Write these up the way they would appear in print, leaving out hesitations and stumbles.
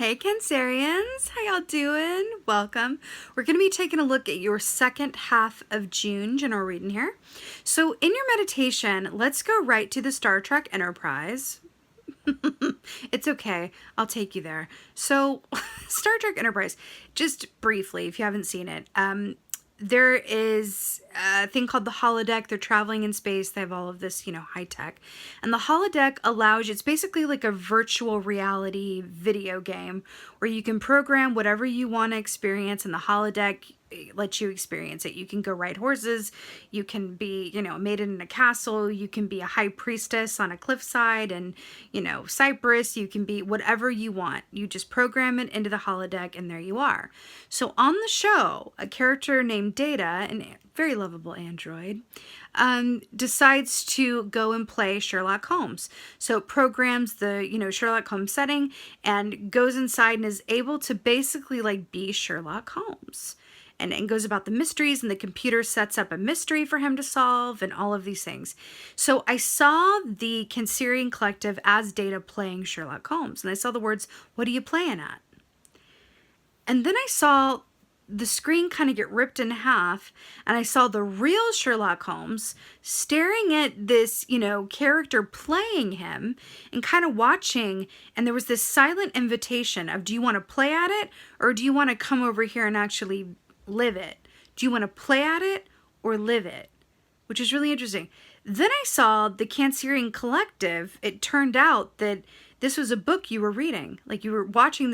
Hey Cancerians, how y'all doing? Welcome. We're going to be taking a look at your second half of June general reading here. So in your meditation, let's go right to the Star Trek Enterprise. It's okay, I'll take you there. So Star Trek Enterprise, just briefly, if you haven't seen it, there is a thing called the holodeck. They're traveling in space. They have all of this, high tech. And the holodeck allows you, it's basically like a virtual reality video game where you can program whatever you want to experience, and the holodeck lets you experience it. You can go ride horses. You can be, a maiden in a castle. You can be a high priestess on a cliffside and, Cyprus. You can be whatever you want. You just program it into the holodeck and there you are. So on the show, a character named Data, an very lovable android, decides to go and play Sherlock Holmes. So it programs the, Sherlock Holmes setting and goes inside and is able to basically be Sherlock Holmes. And goes about the mysteries, and the computer sets up a mystery for him to solve and all of these things. So I saw the Cancerian Collective as Data playing Sherlock Holmes. And I saw the words, "What are you playing at?" And then I saw the screen kind of get ripped in half, and I saw the real Sherlock Holmes staring at this, character playing him and kind of watching, and there was this silent invitation of, do you want to play at it, or do you want to come over here and actually live it? Do you want to play at it or live it? Which is really interesting. Then I saw the Cancerian Collective. It turned out that this was a book you were reading. You were reading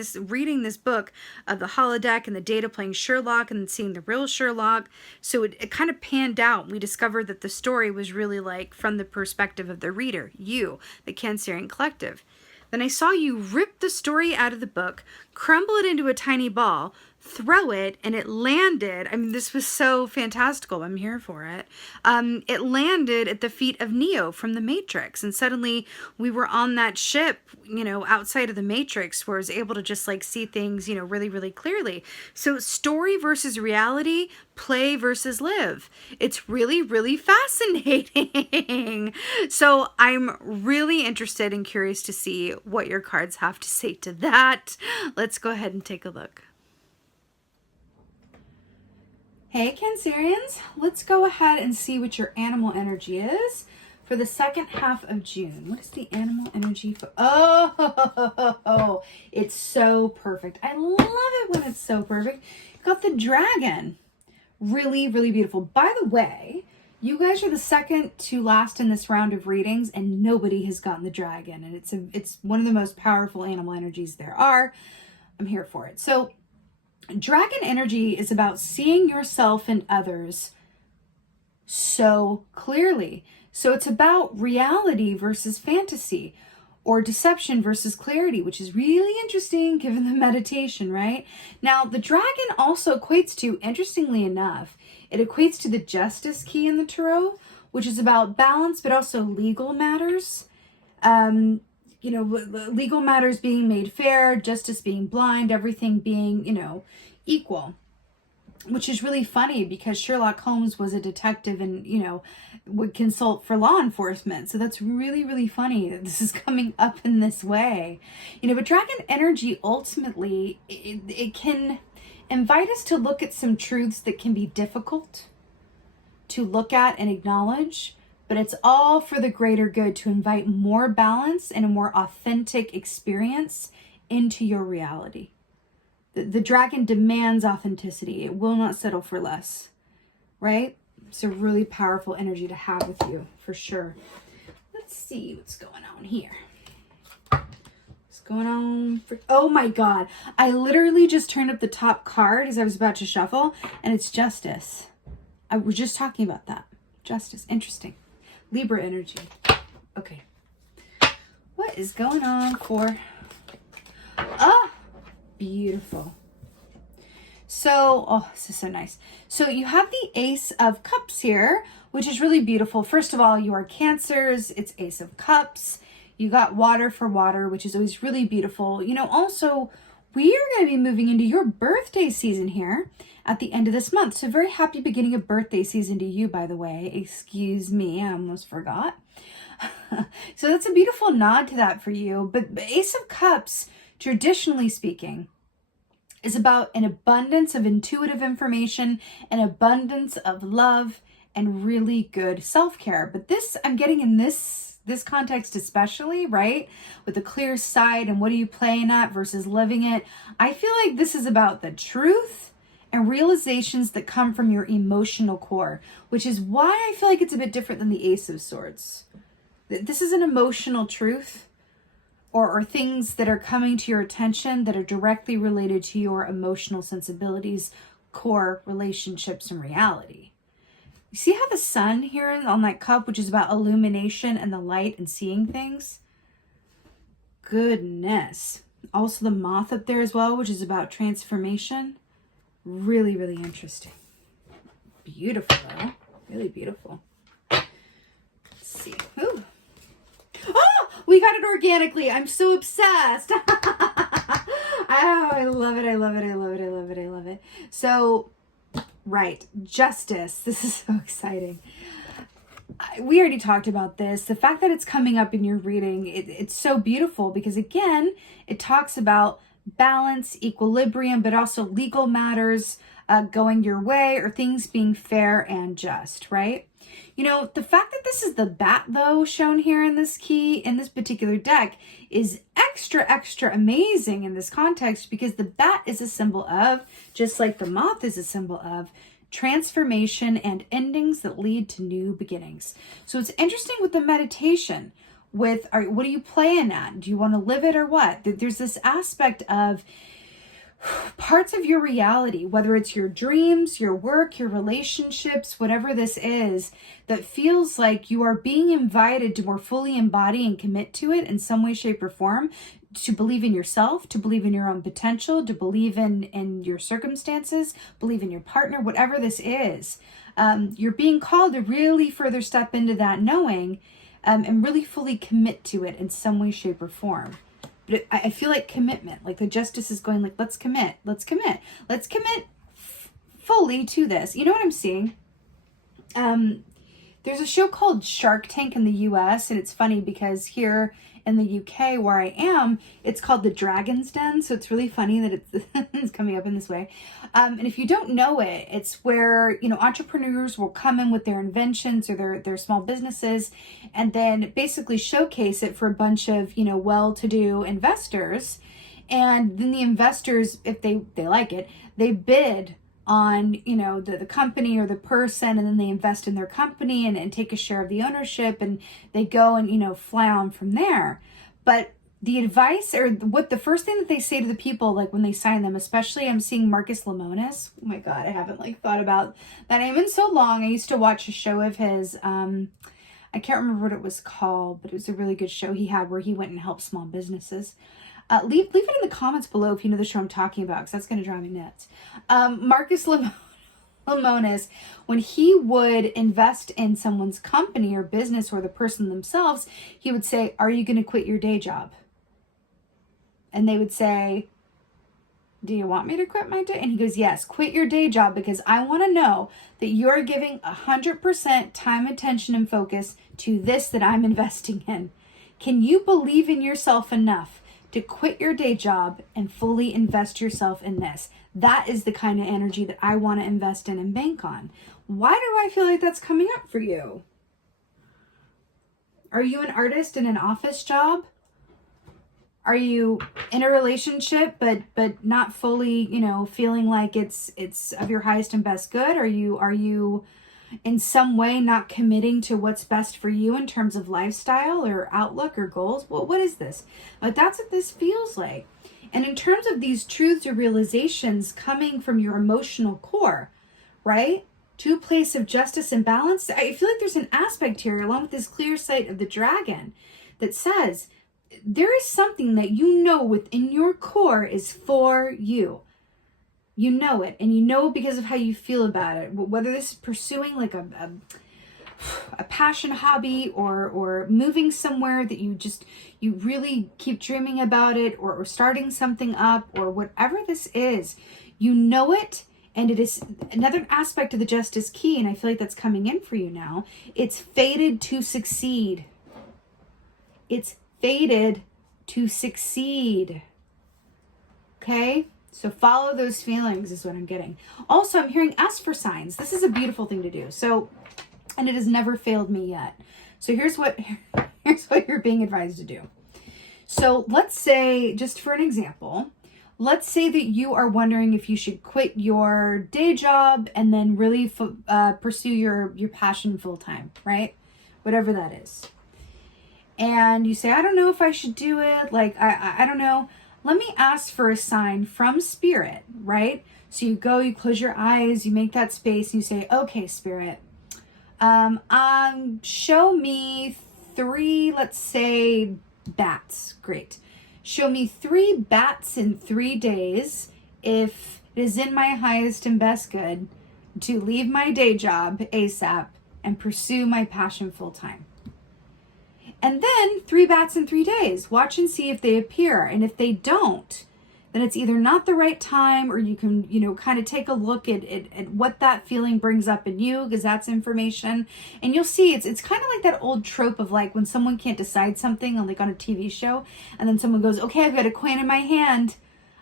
this book of the holodeck and the Data playing Sherlock and seeing the real Sherlock. So it kind of panned out. We discovered that the story was really from the perspective of the reader, you, the Cancerian Collective. Then I saw you rip the story out of the book, crumble it into a tiny ball, throw it, and it landed. I mean, this was so fantastical. I'm here for it. It landed at the feet of Neo from the Matrix. And suddenly we were on that ship, outside of the Matrix, where I was able to just see things, really, really clearly. So story versus reality, play versus live. It's really, really fascinating. So I'm really interested and curious to see what your cards have to say to that. Let's go ahead and take a look. Hey Cancerians, let's go ahead and see what your animal energy is for the second half of June. What is the animal energy for? Oh, it's so perfect. I love it when it's so perfect. You got the dragon. Really, really beautiful. By the way, you guys are the second to last in this round of readings, and nobody has gotten the dragon. And it's one of the most powerful animal energies there are. I'm here for it. So dragon energy is about seeing yourself and others so clearly. So it's about reality versus fantasy, or deception versus clarity, which is really interesting given the meditation, right? Now, the dragon also equates to, interestingly enough, it equates to the justice key in the tarot, which is about balance, but also legal matters. Legal matters being made fair, justice being blind, everything being, equal. Which is really funny because Sherlock Holmes was a detective and, would consult for law enforcement. So that's really, really funny that this is coming up in this way. But dragon energy, ultimately, it can invite us to look at some truths that can be difficult to look at and acknowledge. But it's all for the greater good, to invite more balance and a more authentic experience into your reality. The dragon demands authenticity. It will not settle for less, right? It's a really powerful energy to have with you, for sure. Let's see what's going on here. What's going on? Oh my God. I literally just turned up the top card as I was about to shuffle, and it's justice. I was just talking about that. Justice. Interesting. Libra energy. Okay. What is going on for... beautiful. So, this is so nice. So you have the Ace of Cups here, which is really beautiful. First of all, you are Cancers. It's Ace of Cups. You got water for water, which is always really beautiful. Also, we are going to be moving into your birthday season here at the end of this month. So very happy beginning of birthday season to you, by the way. Excuse me, I almost forgot. So that's a beautiful nod to that for you. But Ace of Cups traditionally speaking, is about an abundance of intuitive information, an abundance of love, and really good self-care. But this, I'm getting in this context especially, right? With the clear sight and what are you playing at versus living it. I feel like this is about the truth and realizations that come from your emotional core, which is why I feel like it's a bit different than the Ace of Swords. This is an emotional truth, or things that are coming to your attention that are directly related to your emotional sensibilities, core relationships, and reality. You see how the sun here on that cup, which is about illumination and the light and seeing things? Goodness. Also the moth up there as well, which is about transformation. Really, really interesting. Beautiful though. Really beautiful. Let's see. Ooh. Oh, we got it organically. I'm so obsessed. Oh, I love it. I love it. I love it. I love it. I love it. So, right. Justice. This is so exciting. We already talked about this. The fact that it's coming up in your reading, it's so beautiful because, again, it talks about balance, equilibrium, but also legal matters going your way or things being fair and just, right? You know, the fact that this is the bat, though, shown here in this key, in this particular deck, is extra amazing in this context because the bat is a symbol of, just like the moth is a symbol of, transformation and endings that lead to new beginnings. So it's interesting with the meditation, with what are you playing at? Do you want to live it or what? There's this aspect of parts of your reality, whether it's your dreams, your work, your relationships, whatever this is, that feels like you are being invited to more fully embody and commit to it in some way, shape, or form, to believe in yourself, to believe in your own potential, to believe in your circumstances, believe in your partner, whatever this is. You're being called to really further step into that knowing and really fully commit to it in some way, shape, or form. But I feel like commitment, like the justice is going like, let's commit fully to this. You know what I'm seeing? There's a show called Shark Tank in the US, and it's funny because here in the UK where I am, it's called the Dragon's Den. So it's really funny that it's coming up in this way. And if you don't know it, it's where, you know, entrepreneurs will come in with their inventions or their small businesses and then basically showcase it for a bunch of, you know, well-to-do investors. And then the investors, if they like it, they bid on, you know, the company or the person, and then they invest in their company and take a share of the ownership, and they go and, you know, fly on from there. But the advice, or what the first thing that they say to the people, like when they sign them, especially I'm seeing Marcus Lemonis. Oh my God, I haven't like thought about that name in so long. I used to watch a show of his, I can't remember what it was called, but it was a really good show he had where he went and helped small businesses. Leave it in the comments below if you know the show I'm talking about, because that's going to drive me nuts. Marcus Lemonis, when he would invest in someone's company or business or the person themselves, he would say, "Are you going to quit your day job?" And they would say, "Do you want me to quit my day?" And he goes, "Yes, quit your day job because I want to know that you're giving 100% time, attention, and focus to this that I'm investing in. Can you believe in yourself enough to quit your day job and fully invest yourself in this? That is the kind of energy that I want to invest in and bank on." Why do I feel like that's coming up for you? Are you an artist in an office job? Are you in a relationship but not fully, you know, feeling like it's of your highest and best good? Are you in some way not committing to what's best for you in terms of lifestyle or outlook or goals? Well, what is this? But that's what this feels like. And in terms of these truths or realizations coming from your emotional core, right? To a place of justice and balance, I feel like there's an aspect here, along with this clear sight of the dragon, that says there is something that you know within your core is for you. You know it, and you know it because of how you feel about it. Whether this is pursuing like a passion hobby or moving somewhere that you really keep dreaming about it, or starting something up, or whatever this is, you know it. And it is another aspect of the justice key, and I feel like that's coming in for you now. It's fated to succeed. It's fated to succeed. Okay? So follow those feelings is what I'm getting. Also, I'm hearing ask for signs. This is a beautiful thing to do. So, and it has never failed me yet. So here's what you're being advised to do. So let's say, just for an example, let's say that you are wondering if you should quit your day job and then really pursue your passion full time, right? Whatever that is. And you say, I don't know if I should do it. Like, I don't know. Let me ask for a sign from Spirit, right? So you go, you close your eyes, you make that space, and you say, okay, Spirit, show me 3, let's say, bats. Great. Show me 3 bats in 3 days if it is in my highest and best good to leave my day job ASAP and pursue my passion full time. And then 3 bats in 3 days. Watch and see if they appear. And if they don't, then it's either not the right time, or you can, kind of take a look at what that feeling brings up in you, because that's information. And you'll see it's kind of like that old trope of like when someone can't decide something on a TV show, and then someone goes, okay, I've got a coin in my hand.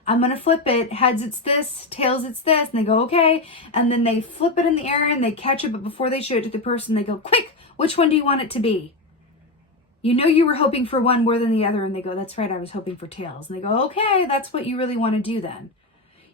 I'm going to flip it. Heads, it's this. Tails, it's this. And they go, okay. And then they flip it in the air and they catch it. But before they show it to the person, they go, quick, which one do you want it to be? You were hoping for one more than the other. And they go, that's right, I was hoping for tails. And they go, okay, that's what you really want to do then.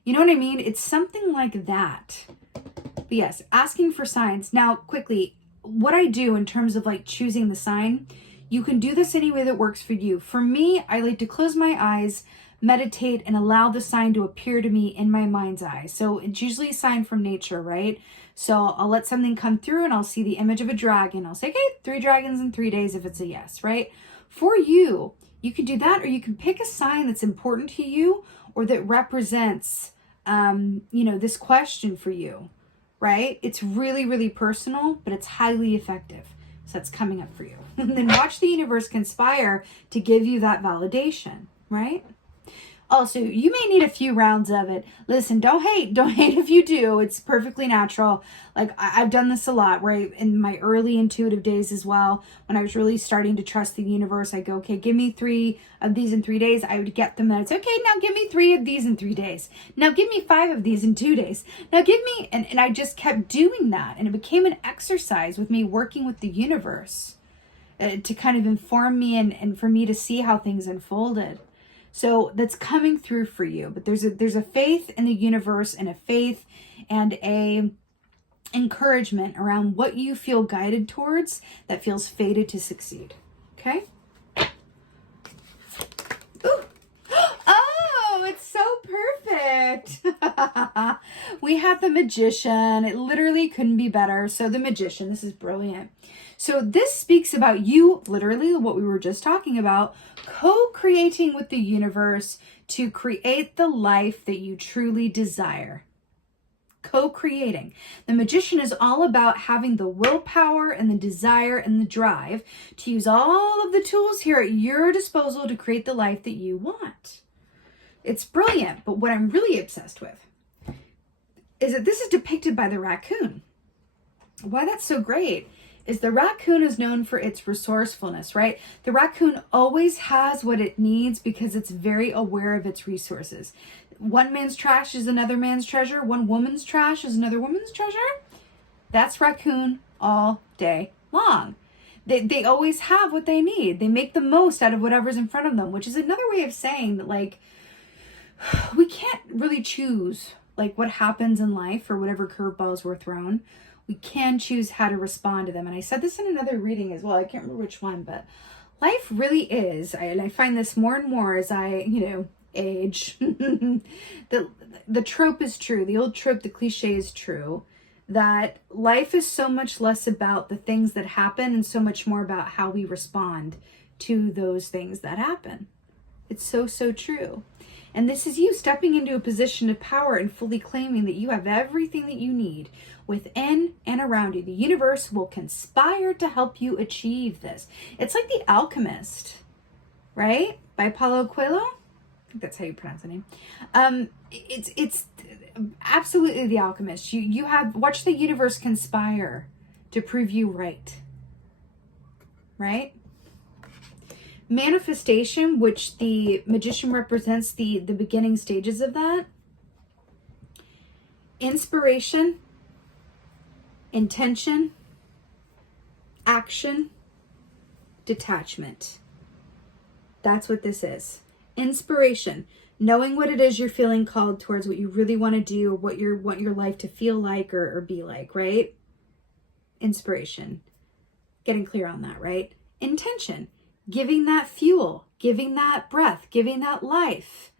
You know what I mean? It's something like that. But yes, asking for signs. Now, quickly, what I do in terms of like choosing the sign, you can do this any way that works for you. For me, I like to close my eyes, meditate, and allow the sign to appear to me in my mind's eye. So it's usually a sign from nature, right? So I'll let something come through and I'll see the image of a dragon. I'll say, okay, 3 dragons in 3 days if it's a yes, right? For you, you can do that, or you can pick a sign that's important to you or that represents, this question for you, right? It's really, really personal, but it's highly effective. So that's coming up for you. And then watch the universe conspire to give you that validation, right? Also, you may need a few rounds of it. Listen, don't hate if you do. It's perfectly natural. Like I've done this a lot, right? In my early intuitive days as well, when I was really starting to trust the universe, I go, okay, give me 3 of these in 3 days. I would get them. And it's okay. Now give me 3 of these in 3 days. Now give me 5 of these in 2 days. Now give me, and I just kept doing that. And it became an exercise with me working with the universe to kind of inform me and for me to see how things unfolded. So that's coming through for you, but there's a faith in the universe and a faith and a encouragement around what you feel guided towards that feels fated to succeed. Okay? Ooh. Oh, it's so perfect. We have the Magician. It literally couldn't be better. So the Magician, this is brilliant. So this speaks about you, literally what we were just talking about, co-creating with the universe to create the life that you truly desire. Co-creating. The Magician is all about having the willpower and the desire and the drive to use all of the tools here at your disposal to create the life that you want. It's brilliant, but what I'm really obsessed with is that this is depicted by the raccoon. Why that's so great is the raccoon is known for its resourcefulness, right? The raccoon always has what it needs because it's very aware of its resources. One man's trash is another man's treasure. One woman's trash is another woman's treasure. That's raccoon all day long. They always have what they need. They make the most out of whatever's in front of them, which is another way of saying that, like, we can't really choose like what happens in life or whatever curveballs were thrown. We can choose how to respond to them. And I said this in another reading as well. I can't remember which one, but life really is, and I find this more and more as I, age. The trope is true. The old trope, the cliche is true, that life is so much less about the things that happen and so much more about how we respond to those things that happen. It's so, so true. And this is you stepping into a position of power and fully claiming that you have everything that you need within and around you. The universe will conspire to help you achieve this. It's like The Alchemist, right? By Paulo Coelho. I think that's how you pronounce the name. It's absolutely The Alchemist. You have watch the universe conspire to prove you right. Right? Manifestation, which the magician represents the beginning stages of that. Inspiration, intention, action, detachment. That's what this is. Inspiration, knowing what it is you're feeling called towards, what you really want to do, what you want your life to feel like or be like, right? Inspiration, getting clear on that, right? Intention, giving that fuel, giving that breath, giving that life,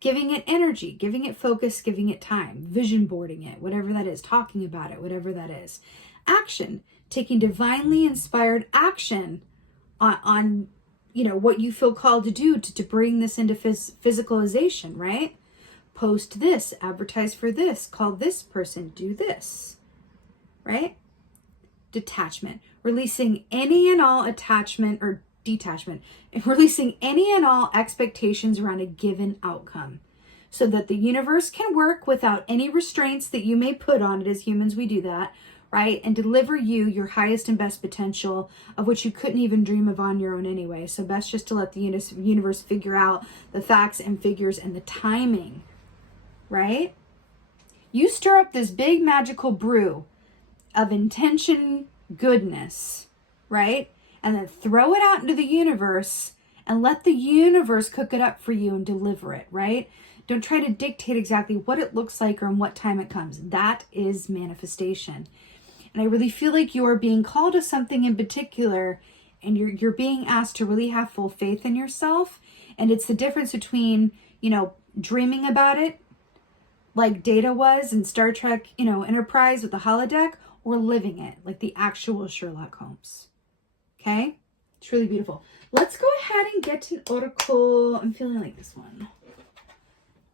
giving it energy, giving it focus, giving it time, vision boarding it, whatever that is, talking about it, whatever that is. Action, taking divinely inspired action on what you feel called to do to bring this into physicalization, right? Post this, advertise for this, call this person, do this, right? Detachment, releasing any and all attachment or detachment, and releasing any and all expectations around a given outcome so that the universe can work without any restraints that you may put on it. As humans, we do that, right? And deliver you your highest and best potential, of which you couldn't even dream of on your own anyway. So best just to let the universe figure out the facts and figures and the timing, right? You stir up this big magical brew of intention goodness, right? And then throw it out into the universe and let the universe cook it up for you and deliver it, right? Don't try to dictate exactly what it looks like or in what time it comes. That is manifestation. And I really feel like you're being called to something in particular, and you're being asked to really have full faith in yourself. And it's the difference between, dreaming about it, like Data was in Star Trek, Enterprise with the holodeck, or living it, like the actual Sherlock Holmes. Okay? It's really beautiful. Let's go ahead and get an oracle. I'm feeling like this one.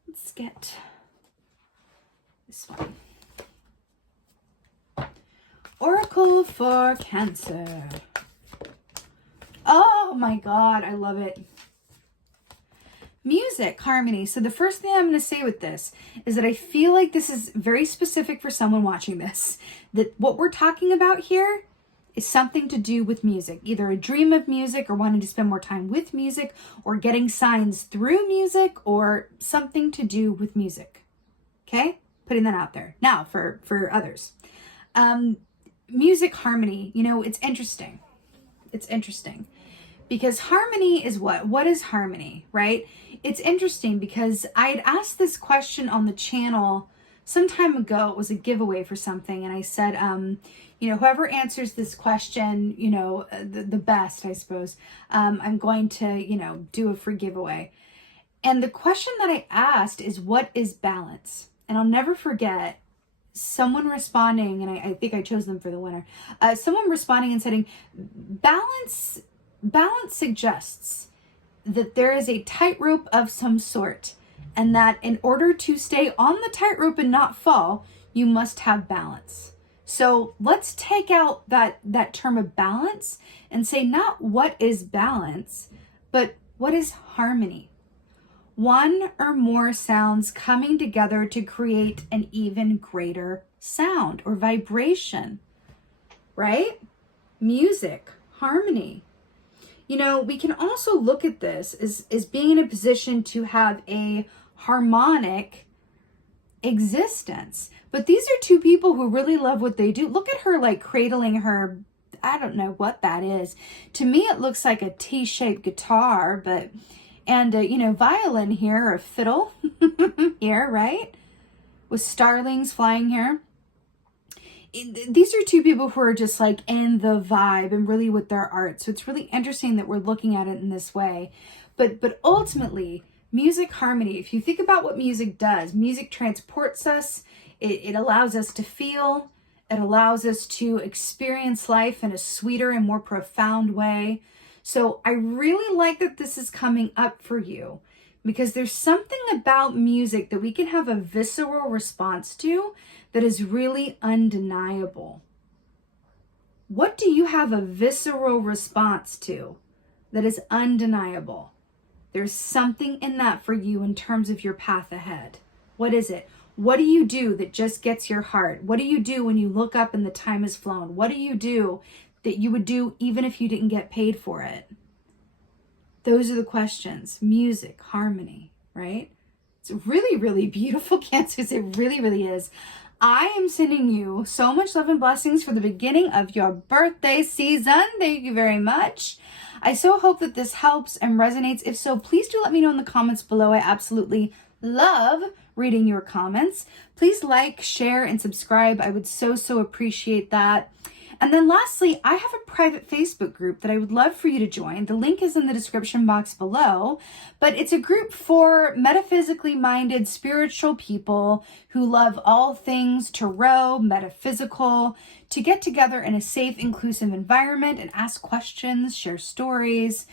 Let's get this one. Oracle for Cancer. Oh my God, I love it. Music, harmony. So the first thing I'm going to say with this is that I feel like this is very specific for someone watching this. That what we're talking about here is something to do with music. Either a dream of music, or wanting to spend more time with music, or getting signs through music, or something to do with music. Okay? Putting that out there. Now for others. Music, harmony, it's interesting. It's interesting because harmony is what? What is harmony, right? It's interesting because I had asked this question on the channel some time ago. It was a giveaway for something. And I said, whoever answers this question, the best, I suppose, I'm going to, do a free giveaway. And the question that I asked is, what is balance? And I'll never forget someone responding, and I think I chose them for the winner. Someone responding and saying, balance suggests that there is a tightrope of some sort, and that in order to stay on the tightrope and not fall, you must have balance. So let's take out that term of balance and say not what is balance, but what is harmony. One or more sounds coming together to create an even greater sound or vibration, right? Music, harmony. We can also look at this as being in a position to have a harmonic existence. But these are two people who really love what they do. Look at her like cradling her, I don't know what that is. To me, it looks like a T-shaped guitar, and violin here, or fiddle here, right? With starlings flying here. These are two people who are just like in the vibe and really with their art. So it's really interesting that we're looking at it in this way. But ultimately, music, harmony, if you think about what music does, music transports us. It allows us to feel. It allows us to experience life in a sweeter and more profound way. So I really like that this is coming up for you, because there's something about music that we can have a visceral response to that is really undeniable. What do you have a visceral response to that is undeniable? There's something in that for you in terms of your path ahead. What is it? What do you do that just gets your heart? What do you do when you look up and the time has flown? What do you do that you would do even if you didn't get paid for it? Those are the questions. Music, harmony, right? It's really, really beautiful, Cancers. It really, really is. I am sending you so much love and blessings for the beginning of your birthday season. Thank you very much. I so hope that this helps and resonates. If so, please do let me know in the comments below. I absolutely love reading your comments. Please like, share, and subscribe. I would so appreciate that. And then lastly, I have a private Facebook group that I would love for you to join. The link is in the description box below, but it's a group for metaphysically minded spiritual people who love all things tarot, metaphysical, to get together in a safe, inclusive environment and ask questions, share stories,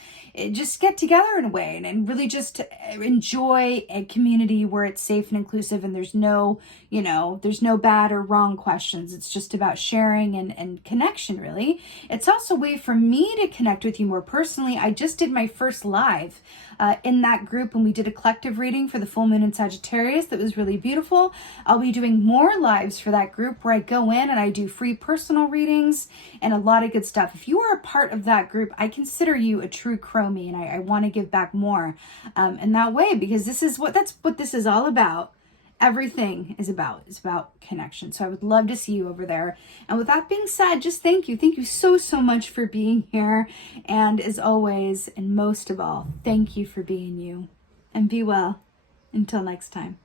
just get together in a way and really just enjoy a community where it's safe and inclusive and there's no, there's no bad or wrong questions. It's just about sharing and connection, really. It's also a way for me to connect with you more personally. I just did my first live in that group and we did a collective reading for the full moon in Sagittarius that was really beautiful. I'll be doing more lives for that group where I go in and I do free personal readings and a lot of good stuff. If you are a part of that group, I consider you a true chromie and I want to give back more in that way, because that's what this is all about. Everything is about. It's about connection. So I would love to see you over there. And with that being said, just thank you. Thank you so much for being here. And as always, and most of all, thank you for being you. And be well. Until next time.